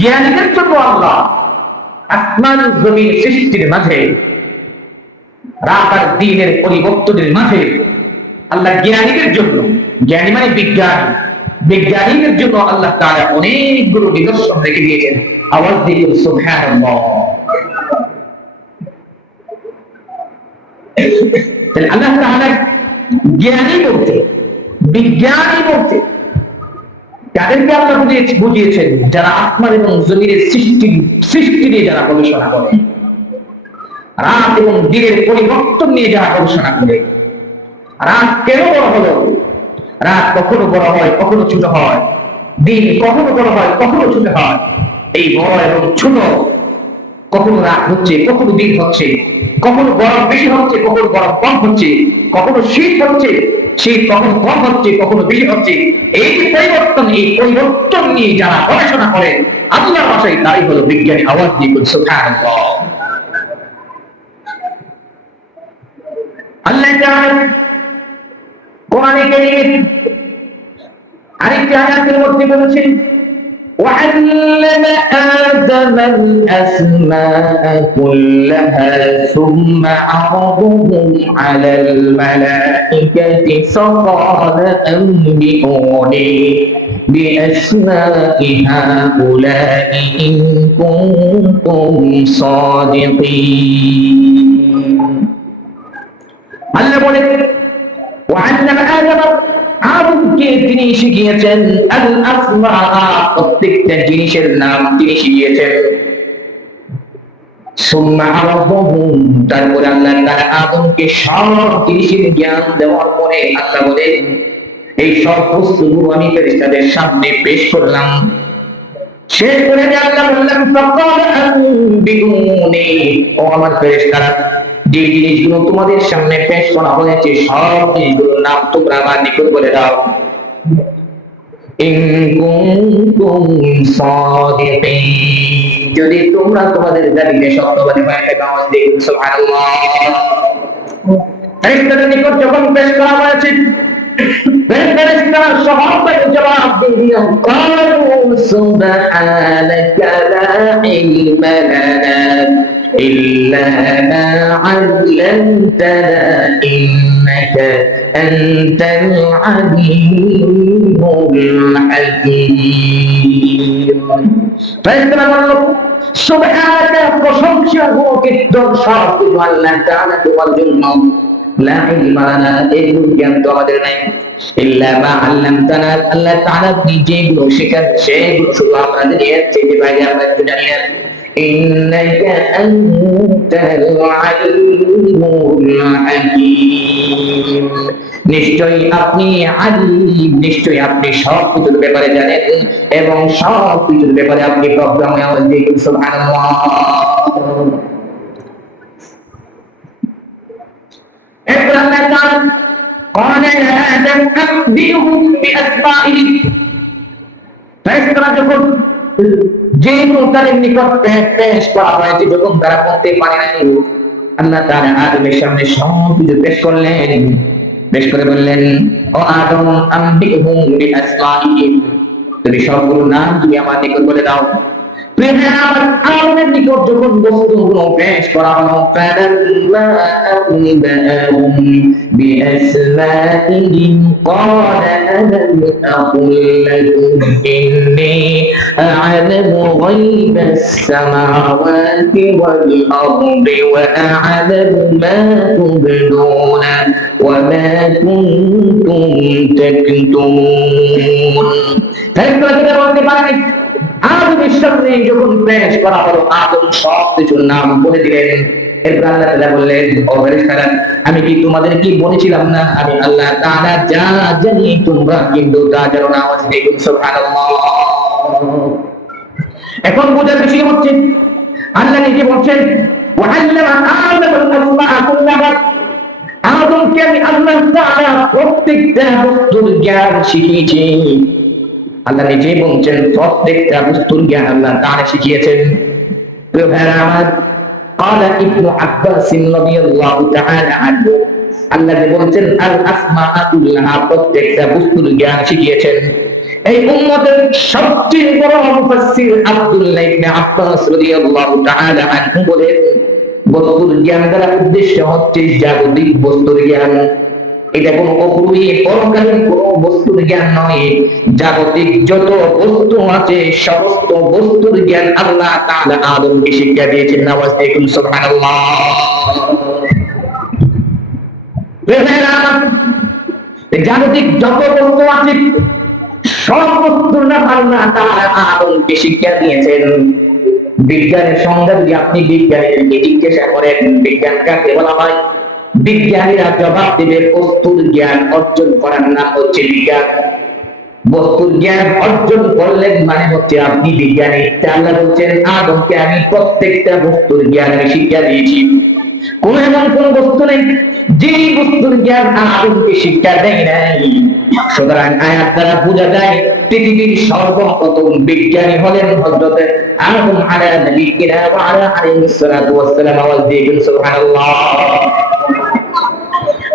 জ্ঞানীদের জন্য আল্লাহ আসমান জমিন সৃষ্টির মাঝে, রাত আর দিনের পরিবর্তনের মাঝে আল্লাহ জ্ঞানীদের জন্য, জ্ঞানী মানে বিজ্ঞানী, বিজ্ঞানীদের জন্য আল্লাহ তাআলা অনেকগুলো নিদর্শন রেখে দিয়েছেন। আওয়াজ দিয়ে সুবহানাল্লাহ। তাহলে আল্লাহ তাআলা জ্ঞানী বলতে, বিজ্ঞানী বলতে তাদেরকে আল্লাহ বুঝিয়েছেন যারা আসমান এবং জমিনের সৃষ্টি নিয়ে যারা গবেষণা করে, রাত এবং দিনের পরিবর্তন নিয়ে যারা গবেষণা করে। রাত কেন বড় হলো, রাত কখনো বড় হয় কখনো ছোট হয়, দিন কখনো বড় হয় কখনো ছোট হয়, এই বড় এবং ছোট, কখনো রাত হচ্ছে কখনো দিন হচ্ছে, কখনো গরম বেশি হচ্ছে কখনো গরম কম হচ্ছে, কখনো শীত হচ্ছে শীত কখনো কম হচ্ছে কখনো বেশি হচ্ছে, এই যে পরিবর্তন, এই পরিবর্তন নিয়ে যারা গবেষণা করে আল্লাহর ভাষায় তাই হলো বিজ্ঞানী। আওয়াজ দিয়ে সুবহানাল্লাহ। আল্লাহ তাআলা কোরআনে কারীমের আরেকটি আয়াতের মধ্যে বলেছেন وعلم آدم الأسماء كلها ثم عرضهم على الملائكة فقال أنبئوني بأسماء هؤلاء إن كنتم صادقين আল্লাহ বলেন وعلم آدم আদমকে তিনি শিখিয়েছেন আল আসমা, প্রত্যেকটা জিনিসের নাম তিনি শিখিয়েছেন। সুম্মা আরাদাহুম, তারপরে আল্লাহ তাআলা আদমকে সব জিনিসের জ্ঞান দেওয়ার পরে আল্লাহ বলেন এই সব বস্তুগুলো আমি ফেরেশতাদের সামনে পেশ করলাম। শেষ করে আল্লাহ বললেন ফাকাল আনবিউনি, ও আমার ফেরেশতারা, যে জিনিসগুলো তোমাদের সামনে পেশ করা হয়েছে সব জিনিসগুলোর নাম তোমরা আমার নিকট বলে দাও। ইন কুনতুম সাদিকিন, যদি তোমরা তোমাদের দাবিতে সত্যবাদী হয়ে থাকো। আওয়াজ দিয়ে সুবহানাল্লাহ। ফেরেশতাদের নিকট যখন পেশ করা হয়েছে, ফেরেশতারা সবাই জবাব দিয়ে কালু সুবহানাকা লা ইলমা লানা إلا ما علمتنا إنك أنت العليم الحكيم। فإذا الله سبحانك প্রশংসা ও কীর্তন সব কিছু আল্লাহ তাআলা তোমার জন্য। লা ইলমা লানা, এগুলো জ্ঞান তো আমাদের নাই। ইল্লা মা আল্লামতানা, আল্লাহ তাআলা যেগুলো শেখান সেগুলো শুধু আমাদের দিয়েছে, যে বাইরে আমরা একটু জানি না। ইন্নাকা আনতাল আলিমুল হাকীম, নিশ্চয়ই আপনি আলিম, নিশ্চয়ই আপনি সব কিছুর ব্যাপারে জানেন এবং সব কিছুর ব্যাপারে আপনি প্রজ্ঞাময়। আওয়াজ দিয়ে সুবহানাল্লাহ। এরপর আল্লাহ তাআলা قال يا آدم أنبئهم بأسمائهم, ফেরেশতারা যখন যেগুলো তাদের নিকট পেশ করা হয়েছে, যখন তারা বলতে পারে নাই, আল্লাহ তাআলা আদমের সামনে সব কিছু পেশ করলেন। পেশ করে বললেন ও আদম আনবিহুম বিআসমাইহিম, তুমি সবগুলো নাম তুমি আমার নিকট বলে দাও। আদমের নিকট যখন বস্তুগুলো পেশ করা হলো, ফালাম্মা আনবাহুম বিআসমাইহিম ক্বালা আলাম আকুল লাকুম ইন্নী আ'লামু গায়বাস সামাওয়াতি ওয়াল আরদি ওয়া আ'লামু মা তুবদুনা ওয়া মা কুনতুম তাকতুমুন। তাই তো বলতে পারেন আদমের সামনে যখন পেশ করা হলো, আদম সব কিছুর নাম বলে দিলেন। এরপর আল্লাহ তাআলা বললেন ও ফেরেশতারা, আমি কি তোমাদের কি বলেছিলাম না আমি আল্লাহ তাআলা যা জানি তোমরা কিন্তু তা জানো না। আওয়াজ দিয়ে সুবহানাল্লাহ। এখন বোঝার বিষয় হচ্ছে আল্লাহ নিজে বলছেন ওয়াআল্লামা আদামাল আসমাআ কুল্লাহা, আদমকে আমি আল্লাহ তাআলা প্রত্যেকটা বস্তুর জ্ঞান শিখিয়েছি। আল্লাহ নিজে বলছেন প্রত্যেকটা বস্তুর জ্ঞান আল্লাহ তাআলা শিখিয়েছেন। প্রিয় ভাইরা আমার, قال ابن عباس رضي الله تعالى عنه, আল্লাহ যে বলছেন আল আসমাআ কুল্লাহা, প্রত্যেকটা বস্তুর জ্ঞান শিখিয়েছেন। এই উম্মতের সবচেয়ে বড় মুফাসসির আব্দুল্লাহ ইবনে আব্বাস রাদিয়াল্লাহু তাআলা আনহু বলেন, বস্তুর জ্ঞান দ্বারা উদ্দেশ্য হচ্ছে জাগতিক বস্তুর জ্ঞান। এটা কোন অপূর্বী পরকালীন কোন বস্তুর জ্ঞান নয়। জাগতিক যত বস্তু আছে সমস্ত বস্তুর জ্ঞান আল্লাহ তাআলা আদমকে শিক্ষা দিয়েছেন। নামাজ দেখুন সুবহানাল্লাহ। জাগতিক যত বস্তু আছে সব বস্তুর নাম আল্লাহ তাআলা আদমকে শিক্ষা দিয়েছেন। বিজ্ঞানের সংজ্ঞা যদি আপনি বিজ্ঞানীদেরকে জিজ্ঞাসা করেন বিজ্ঞান কাকে বলা হয়, বিজ্ঞানীরা জবাব দেবে বস্তুর জ্ঞান অর্জন করার নাম হচ্ছে বিজ্ঞান। বস্তুর জ্ঞান অর্জন করলেন মানে হচ্ছে আপনি বিজ্ঞানী। আল্লাহ বলছেন আদমকে আমি প্রত্যেকটা বস্তুর জ্ঞান আমি শিক্ষা দিয়েছি। কোন এমন কোন বস্তু নেই যে বস্তুর জ্ঞান আদমকে শিক্ষা দেয় নাই। সুতরাং আয়াত দ্বারা বোঝা যায় পৃথিবীর সর্বপ্রথম বিজ্ঞানী হলেন হযরত আদম আলাইহিস সালাম ওয়া আলা আলাইহিস সালাতু ওয়াস সালাম। আওয়াজ দিয়ে সুবহানাল্লাহ।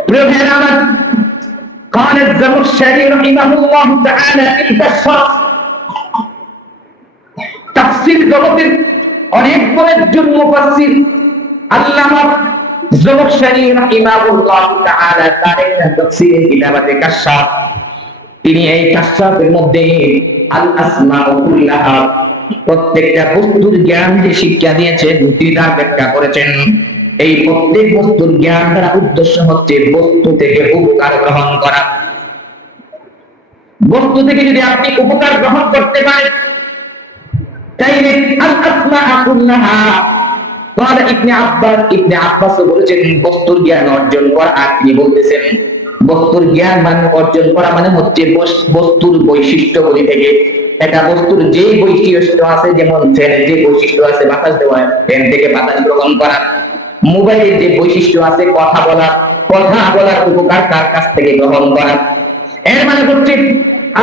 প্রিয় ভাইরা আমার, قال الزمخشري رحمه الله تعالى في الكشاف তাফসীর জগতের অনেক বড় একজন মুফাসসির আল্লামা জামখশরী রাহিমাহুল্লাহ তাআলা তার একটা তাফসীরের কিতাব আছে কাশফ। তিনি এই কাশফের মধ্যে আল আসমাউ কুল্লাহা প্রত্যেকটা বস্তুর জ্ঞান যে শিক্ষা দিয়েছেন তিনি তার ব্যাখ্যা করেছেন। এই প্রত্যেক বস্তুর জ্ঞান দ্বারা উদ্দেশ্য হচ্ছে বস্তু থেকে উপকার গ্রহণ করা। বস্তু থেকে যদি আপনি উপকার গ্রহণ করতে পারেন তাইলে আল আসমাউ কুল্লাহা قال ইবনে আব্বাস বলেছেন বস্তুর জ্ঞান অর্জন করা। আর তিনি বলতেছেন বস্তুর জ্ঞান মানে অর্জন করা মানে হচ্ছে বস্তুর বৈশিষ্ট্যগুলি থেকে একটা বস্তুর যে বৈশিষ্ট্য আছে, যেমন ফ্যানের যে বৈশিষ্ট্য আছে বাতাস দেওয়া, ফ্যান থেকে বাতাস গ্রহণ করা। মোবাইলের যে বৈশিষ্ট্য আছে কথা বলার উপকার তার কাছ থেকে গ্রহণ করা। এর মানে হচ্ছে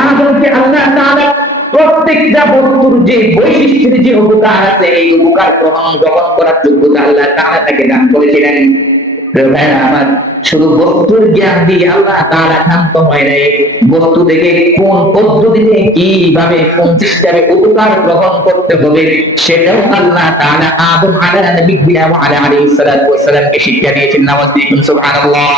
আদমকে আল্লাহ তাআলা প্রত্যেকটা বস্তুর যে বৈশিষ্ট্যের যে উপকার আছে এই উপকার গ্রহণ করার যোগ্যতা আল্লাহ তাআলা তাকে দান করেছিলেন। আমার শুধু বস্তুর জ্ঞান দিয়ে আল্লাহ তাআলা ক্ষান্ত হয় নাই, বস্তু থেকে কোন পদ্ধতিতে কিভাবে কোন সিস্টেমে উপকার গ্রহণ করতে হবে সেটাও আল্লাহ তাআলা আদম আলাইহিস সালামকে শিক্ষা দিয়েছেন। নামাজ দিয়ে সুবহানাল্লাহ।